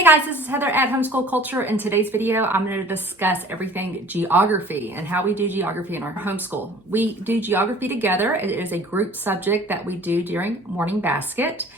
Hey guys, this is Heather at Homeschool Culture. In today's video, I'm going to discuss everything geography and how we do geography in our homeschool. We do geography together. It is a group subject that we do during morning basket.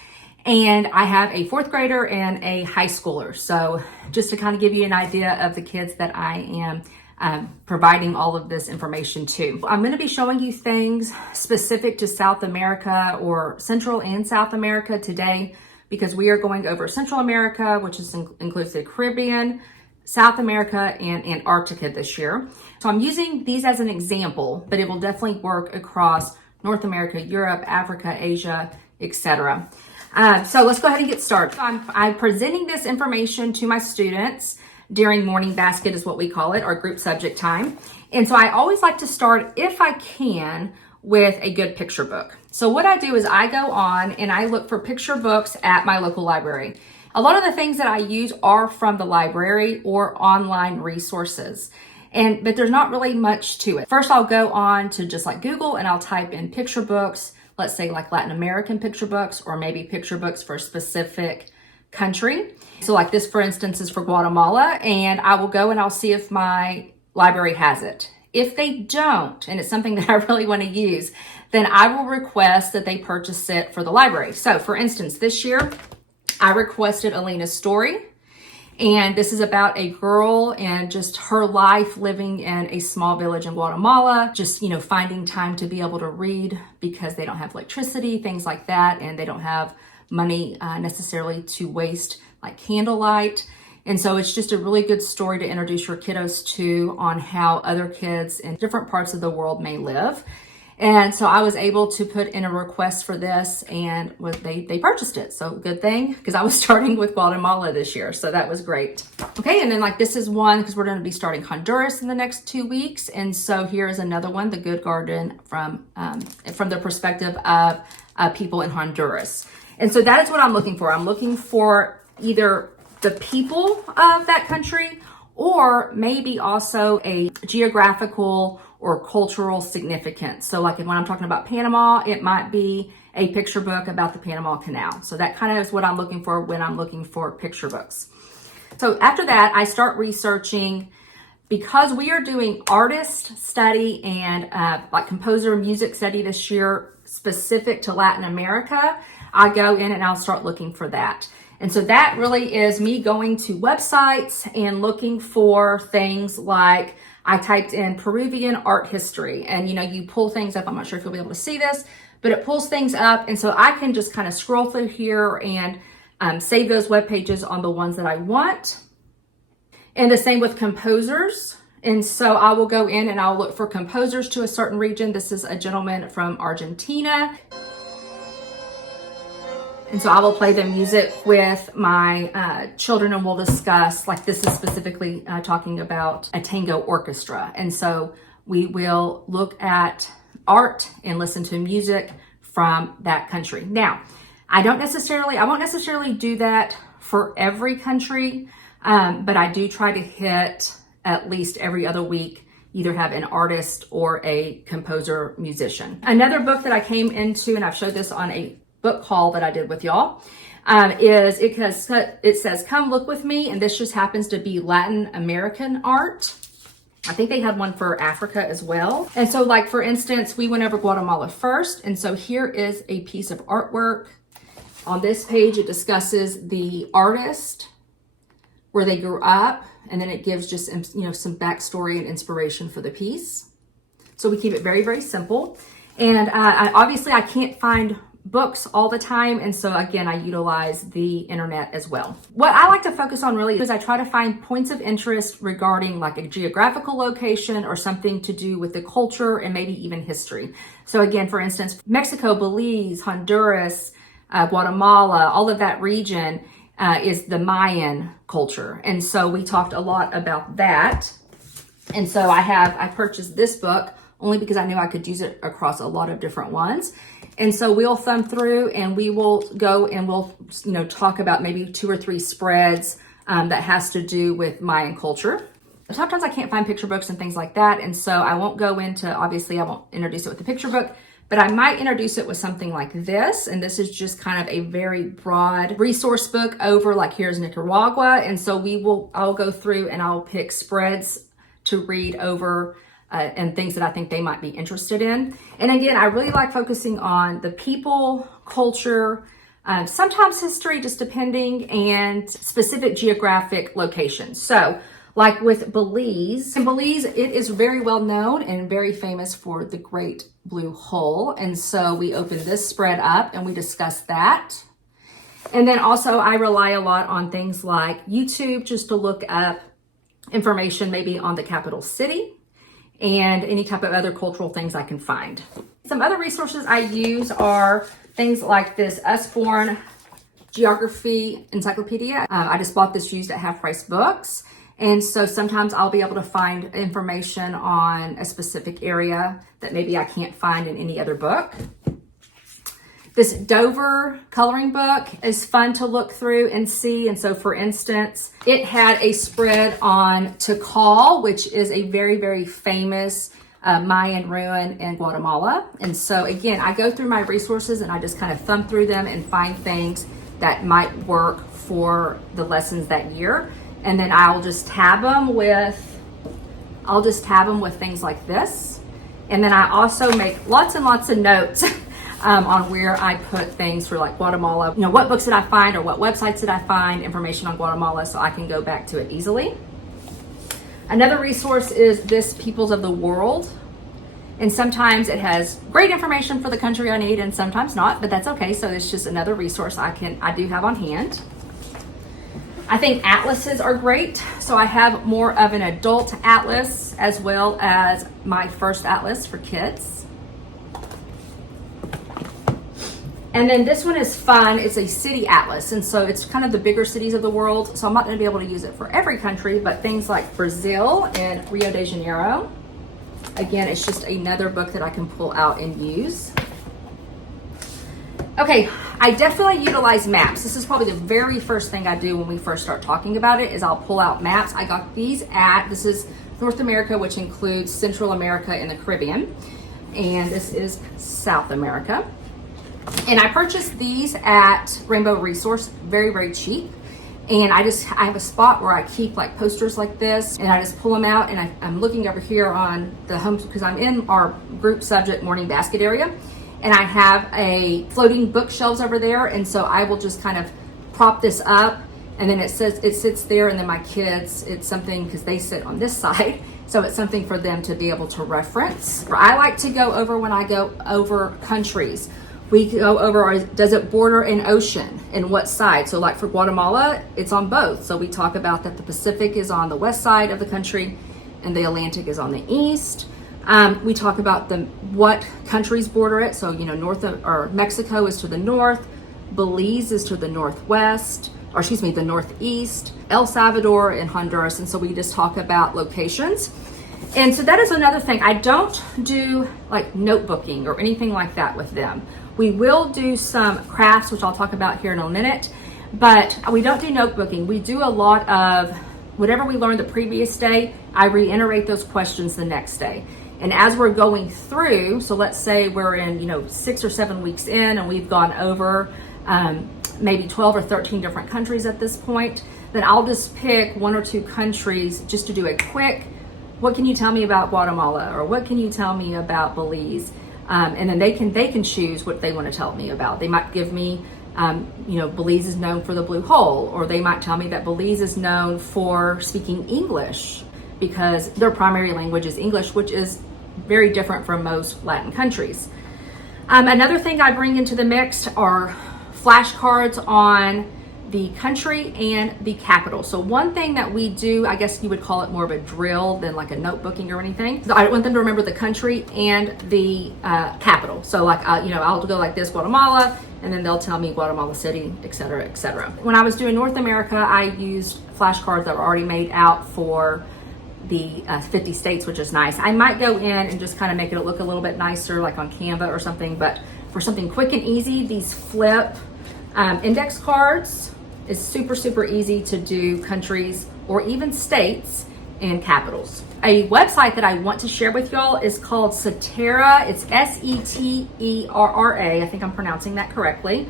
And I have a fourth grader and a high schooler. So just to kind of give you an idea of the kids that I am providing all of this information to. I'm going to be showing you things specific to South America or Central and South America today, because we are going over Central America, which includes the Caribbean, South America, and Antarctica this year. So I'm using these as an example, but it will definitely work across North America, Europe, Africa, Asia, etc. So let's go ahead and get started. I'm presenting this information to my students during morning basket is what we call it, our group subject time. And so I always like to start, if I can, with a good picture book. So what I do is I go on and I look for picture books at my local library. A lot of the things that I use are from the library or online resources. But there's not really much to it. First, I'll go on to just like Google and I'll type in picture books, let's say like Latin American picture books, or maybe picture books for a specific country. So like this, for instance, is for Guatemala, and I will go and I'll see if my library has it. If they don't, and it's something that I really want to use, then I will request that they purchase it for the library. So for instance, this year, I requested Alina's story. And this is about a girl and just her life living in a small village in Guatemala, just, finding time to be able to read because they don't have electricity, things like that. And they don't have money necessarily to waste like candlelight. And so it's just a really good story to introduce your kiddos to on how other kids in different parts of the world may live. And so I was able to put in a request for this, and they purchased it. So good thing, because I was starting with Guatemala this year. So that was great. Okay, and then like this is one, because we're going to be starting Honduras in the next 2 weeks. And so here is another one, The Good Garden, from the perspective of people in Honduras. And so that is what I'm looking for. I'm looking for either the people of that country, or maybe also a geographical or cultural significance. So like when I'm talking about Panama, it might be a picture book about the Panama Canal. So that kind of is what I'm looking for when I'm looking for picture books. So after that, I start researching, because we are doing artist study and like composer music study this year specific to Latin America. I go in and I'll start looking for that. And so that really is me going to websites and looking for things like, I typed in Peruvian art history, and you pull things up. I'm not sure if you'll be able to see this, but it pulls things up. And so I can just kind of scroll through here and save those web pages on the ones that I want. And the same with composers. And so I will go in and I'll look for composers to a certain region. This is a gentleman from Argentina. And so I will play the music with my children, and we'll discuss, like this is specifically talking about a tango orchestra. And so we will look at art and listen to music from that country. Now, I won't necessarily do that for every country, but I do try to hit at least every other week, either have an artist or a composer musician. Another book that I came into, and I've showed this on a book haul that I did with y'all, it says, Come Look With Me. And this just happens to be Latin American art. I think they had one for Africa as well. And so like, for instance, we went over Guatemala first. And so here is a piece of artwork. On this page, it discusses the artist, where they grew up, and then it gives just, some backstory and inspiration for the piece. So we keep it very, very simple. And obviously I can't find books all the time, and so again I utilize the internet as well. What I like to focus on really is I try to find points of interest regarding like a geographical location or something to do with the culture and maybe even history. So again, for instance, Mexico, Belize, Honduras, Guatemala, all of that region is the Mayan culture, and so we talked a lot about that. And so I purchased this book only because I knew I could use it across a lot of different ones. And so we'll thumb through and we will go and we'll, talk about maybe 2 or 3 spreads that has to do with Mayan culture. Sometimes I can't find picture books and things like that. And so I won't go into, obviously I won't introduce it with the picture book, but I might introduce it with something like this. And this is just kind of a very broad resource book over, like, here's Nicaragua. And so I'll go through and I'll pick spreads to read over and things that I think they might be interested in. And again, I really like focusing on the people, culture, sometimes history, just depending, and specific geographic locations. So like with Belize, in Belize, it is very well known and very famous for the Great Blue Hole. And so we open this spread up and we discuss that. And then also I rely a lot on things like YouTube just to look up information maybe on the capital city and any type of other cultural things I can find. Some other resources I use are things like this Usborne Geography Encyclopedia. I just bought this used at Half Price Books. And so sometimes I'll be able to find information on a specific area that maybe I can't find in any other book. This Dover coloring book is fun to look through and see. And so for instance, it had a spread on Tikal, which is a very, very famous Mayan ruin in Guatemala. And so again, I go through my resources and I just kind of thumb through them and find things that might work for the lessons that year. And then I'll just tab them with things like this. And then I also make lots and lots of notes on where I put things for, like, Guatemala. You know, what books did I find or what websites did I find information on Guatemala, so I can go back to it easily. Another resource is this Peoples of the World. And sometimes it has great information for the country I need and sometimes not, but that's okay. So it's just another resource I do have on hand. I think atlases are great. So I have more of an adult atlas as well as my first atlas for kids. And then this one is fun. It's a city atlas. And so it's kind of the bigger cities of the world. So I'm not going to be able to use it for every country, but things like Brazil and Rio de Janeiro. Again, it's just another book that I can pull out and use. Okay, I definitely utilize maps. This is probably the very first thing I do when we first start talking about it, is I'll pull out maps. I got these this is North America, which includes Central America and the Caribbean. And this is South America. And I purchased these at Rainbow Resource, very, very cheap. And I have a spot where I keep, like, posters like this, and I just pull them out, and I'm looking over here on the home, because I'm in our group subject morning basket area, and I have a floating bookshelves over there. And so I will just kind of prop this up, and then it sits there, and then my kids, it's something, because they sit on this side, so it's something for them to be able to reference. I like to go over, when I go over countries, we go over, does it border an ocean, and what side? So like for Guatemala, it's on both. So we talk about that the Pacific is on the west side of the country and the Atlantic is on the east. We talk about what countries border it. So, you know, Mexico is to the north, Belize is to the northwest, the northeast, El Salvador and Honduras. And so we just talk about locations. And so that is another thing. I don't do like notebooking or anything like that with them. We will do some crafts, which I'll talk about here in a minute, but we don't do notebooking. We do a lot of whatever we learned the previous day. I reiterate those questions the next day. And as we're going through, so let's say we're in, 6 or 7 weeks in, and we've gone over maybe 12 or 13 different countries at this point, then I'll just pick 1 or 2 countries just to do a quick, what can you tell me about Guatemala? Or what can you tell me about Belize? And then they can choose what they want to tell me about. They might give me, Belize is known for the Blue Hole, or they might tell me that Belize is known for speaking English because their primary language is English, which is very different from most Latin countries. Another thing I bring into the mix are flashcards on the country and the capital. So one thing that we do, I guess you would call it more of a drill than like a notebooking or anything. So I want them to remember the country and the capital. So like, I'll go like this, Guatemala, and then they'll tell me Guatemala City, et cetera, et cetera. When I was doing North America, I used flashcards that were already made out for the 50 states, which is nice. I might go in and just kind of make it look a little bit nicer, like on Canva or something, but for something quick and easy, these flip index cards is super, super easy to do countries or even states in capitals. A website that I want to share with y'all is called Seterra. It's Seterra. I think I'm pronouncing that correctly.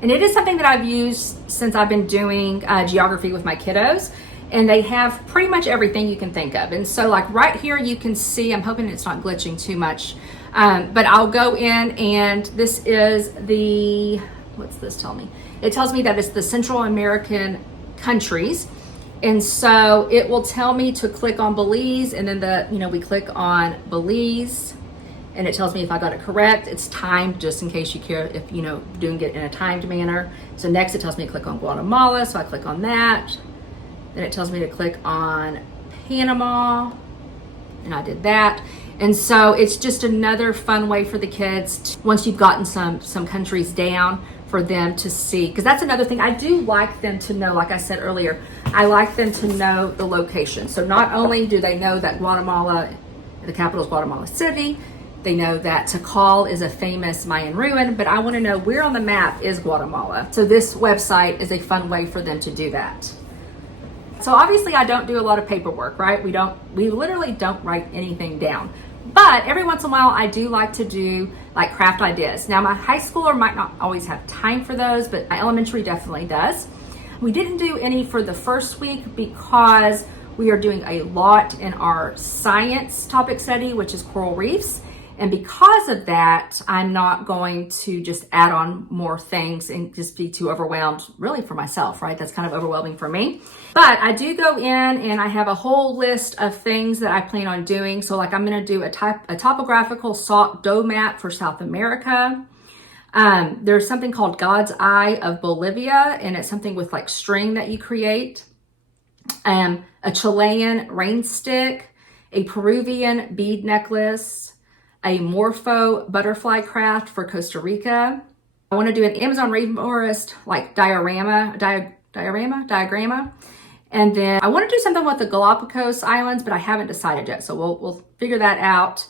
And it is something that I've used since I've been doing geography with my kiddos. And they have pretty much everything you can think of. And so like right here, you can see, I'm hoping it's not glitching too much, but I'll go in and this is the, what's this tell me? It tells me that it's the Central American countries. And so it will tell me to click on Belize, and then we click on Belize, and it tells me if I got it correct. It's timed, just in case you care if, doing it in a timed manner. So next it tells me to click on Guatemala, so I click on that. Then it tells me to click on Panama, and I did that. And so it's just another fun way for the kids, once you've gotten some countries down, for them to see, because that's another thing. I do like them to know, like I said earlier, I like them to know the location. So not only do they know that Guatemala, the capital is Guatemala City, they know that Tikal is a famous Mayan ruin, but I want to know where on the map is Guatemala. So this website is a fun way for them to do that. So obviously I don't do a lot of paperwork, right? We literally don't write anything down. But every once in a while, I do like to do like craft ideas. Now, my high schooler might not always have time for those, but my elementary definitely does. We didn't do any for the first week because we are doing a lot in our science topic study, which is coral reefs. And because of that, I'm not going to just add on more things and just be too overwhelmed, really, for myself, right? That's kind of overwhelming for me. But I do go in and I have a whole list of things that I plan on doing. So like I'm going to do a topographical salt dough map for South America. There's something called God's Eye of Bolivia, and it's something with like string that you create. A Chilean rain stick, a Peruvian bead necklace, a Morpho butterfly craft for Costa Rica. I want to do an Amazon rainforest like diagramma. And then I want to do something with the Galapagos Islands, but I haven't decided yet. So we'll figure that out.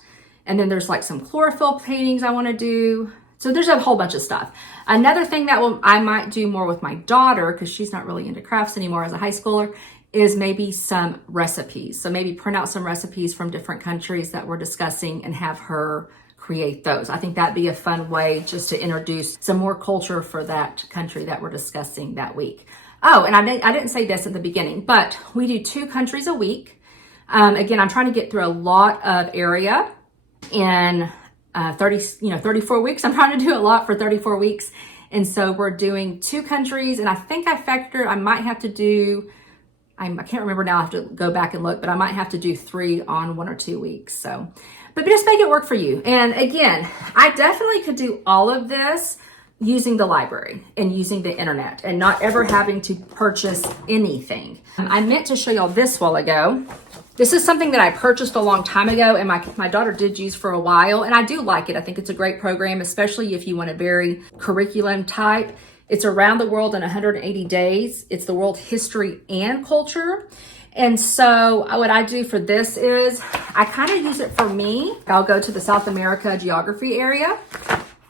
And then there's like some chlorophyll paintings I want to do. So there's a whole bunch of stuff. Another thing that I might do more with my daughter, because she's not really into crafts anymore as a high schooler, is maybe some recipes. So maybe print out some recipes from different countries that we're discussing and have her create those. I think that'd be a fun way just to introduce some more culture for that country that we're discussing that week. Oh, and I didn't say this at the beginning, but we do 2 countries a week. Again, I'm trying to get through a lot of area in 34 weeks. I'm trying to do a lot for 34 weeks. And so we're doing 2 countries, and I think I might have to do, I can't remember now, I have to go back and look, but I might have to do 3 on 1 or 2 weeks. So, but just make it work for you. And again, I definitely could do all of this using the library and using the internet and not ever having to purchase anything. I meant to show y'all this while ago. This is something that I purchased a long time ago and my daughter did use for a while, and I do like it. I think it's a great program, especially if you want a very curriculum type. It's Around the World in 180 Days. It's the world history and culture. And so what I do for this is I kind of use it for me. I'll go to the South America geography area.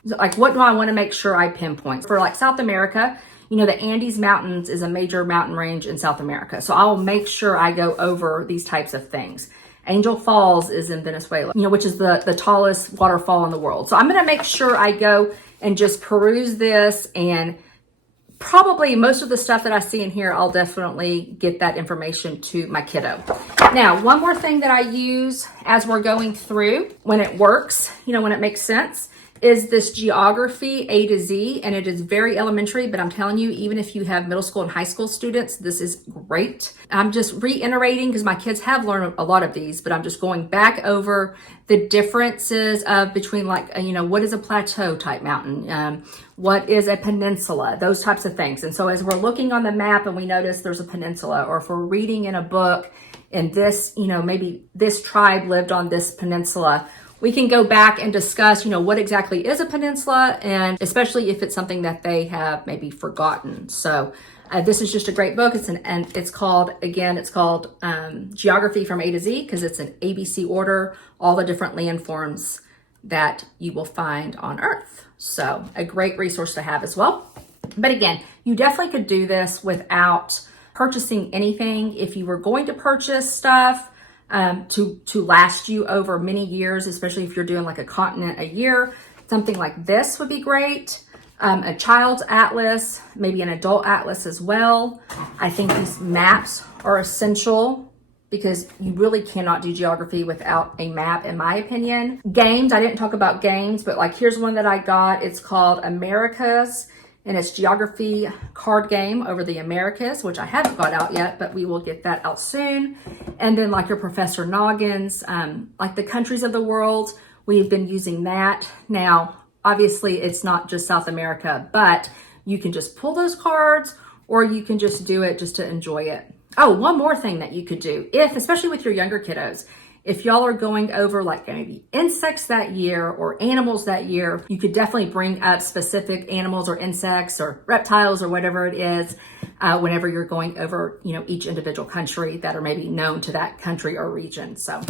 Like, what do I want to make sure I pinpoint? For like South America, the Andes Mountains is a major mountain range in South America. So I'll make sure I go over these types of things. Angel Falls is in Venezuela, which is the tallest waterfall in the world. So I'm going to make sure I go and just peruse this, and probably most of the stuff that I see in here, I'll definitely get that information to my kiddo. Now, one more thing that I use as we're going through, when it works, when it makes sense, is this geography A to Z, and it is very elementary, but I'm telling you, even if you have middle school and high school students, this is great. I'm just reiterating because my kids have learned a lot of these, but I'm just going back over the differences of between what is a plateau type mountain, what is a peninsula, those types of things. And so as we're looking on the map and we notice there's a peninsula, or if we're reading in a book and this, maybe this tribe lived on this peninsula, we can go back and discuss, what exactly is a peninsula, and especially if it's something that they have maybe forgotten. So this is just a great book. It's called Geography from A to Z, because it's an ABC order, all the different landforms that you will find on Earth. So a great resource to have as well. But again, you definitely could do this without purchasing anything, if you were going to purchase stuff to last you over many years, especially if you're doing like a continent a year, something like this would be great. A child's atlas, maybe an adult atlas as well. I think these maps are essential because you really cannot do geography without a map, in my opinion. Games, I didn't talk about games, but like here's one that I got. It's called Americas, and it's geography card game over the Americas, which I haven't got out yet, but we will get that out soon. And then like your Professor Noggins, like the countries of the world, we've been using that. Now, obviously it's not just South America, but you can just pull those cards or you can just do it just to enjoy it. Oh, one more thing that you could do, especially with your younger kiddos, if y'all are going over like maybe insects that year or animals that year, you could definitely bring up specific animals or insects or reptiles or whatever it is whenever you're going over, each individual country that are maybe known to that country or region. So,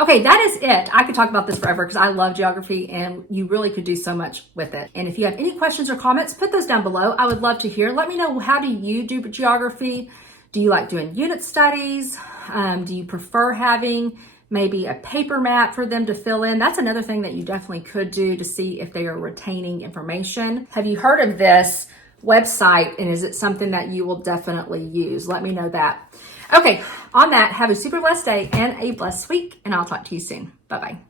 okay, that is it. I could talk about this forever because I love geography and you really could do so much with it. And if you have any questions or comments, put those down below. I would love to hear. Let me know, how do you do geography? Do you like doing unit studies? Do you prefer having maybe a paper map for them to fill in? That's another thing that you definitely could do to see if they are retaining information. Have you heard of this website and is it something that you will definitely use? Let me know that. Okay, on that, have a super blessed day and a blessed week, and I'll talk to you soon. Bye-bye.